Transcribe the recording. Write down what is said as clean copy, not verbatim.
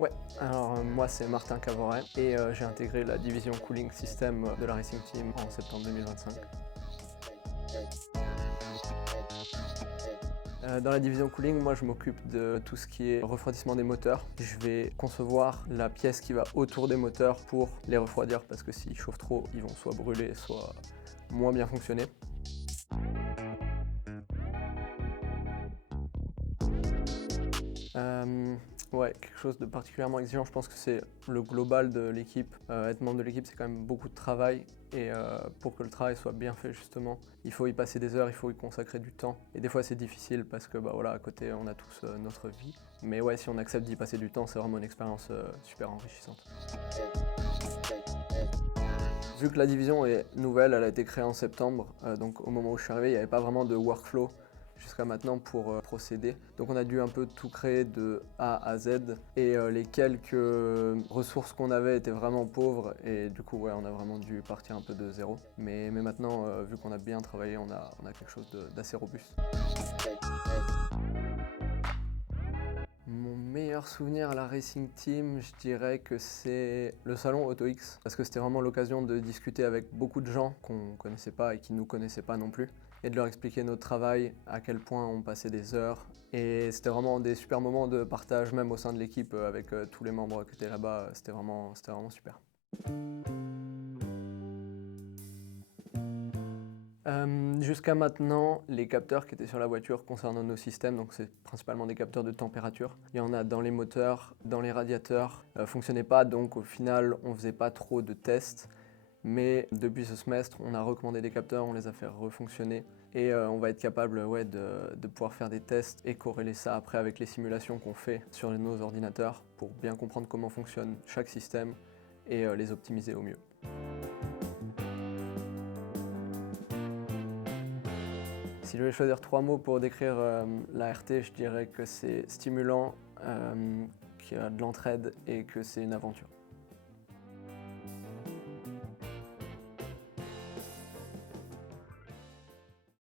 Ouais, alors moi c'est Martin Cavoret et j'ai intégré la division Cooling System de la Racing Team en septembre 2025. Dans la division cooling, moi je m'occupe de tout ce qui est refroidissement des moteurs. Je vais concevoir la pièce qui va autour des moteurs pour les refroidir parce que s'ils chauffent trop, ils vont soit brûler, soit moins bien fonctionner. Ouais, quelque chose de particulièrement exigeant, je pense que c'est le global de l'équipe. Être membre de l'équipe, c'est quand même beaucoup de travail et pour que le travail soit bien fait justement, il faut y passer des heures, il faut y consacrer du temps. Et des fois c'est difficile parce que bah, voilà, à côté on a tous notre vie. Mais ouais, si on accepte d'y passer du temps, c'est vraiment une expérience super enrichissante. Vu que la division est nouvelle, elle a été créée en septembre, donc au moment où je suis arrivé, il n'y avait pas vraiment de workflow jusqu'à maintenant pour procéder. Donc on a dû un peu tout créer de A à Z et les quelques ressources qu'on avait étaient vraiment pauvres et du coup ouais, on a vraiment dû partir un peu de zéro. Mais maintenant, vu qu'on a bien travaillé, on a quelque chose d'assez robuste. Mon meilleur souvenir à la Racing Team, je dirais que c'est le salon AutoX, parce que c'était vraiment l'occasion de discuter avec beaucoup de gens qu'on ne connaissait pas et qui ne nous connaissaient pas non plus, et de leur expliquer notre travail, à quel point on passait des heures. Et c'était vraiment des super moments de partage, même au sein de l'équipe, avec tous les membres qui étaient là-bas, c'était vraiment super. Jusqu'à maintenant, les capteurs qui étaient sur la voiture concernant nos systèmes, donc c'est principalement des capteurs de température. Il y en a dans les moteurs, dans les radiateurs, fonctionnaient pas, donc au final on faisait pas trop de tests. Mais depuis ce semestre, on a recommandé des capteurs, on les a fait refonctionner et on va être capable ouais, de pouvoir faire des tests et corréler ça après avec les simulations qu'on fait sur nos ordinateurs pour bien comprendre comment fonctionne chaque système et les optimiser au mieux. Si je devais choisir 3 mots pour décrire la RT, je dirais que c'est stimulant, qu'il y a de l'entraide et que c'est une aventure.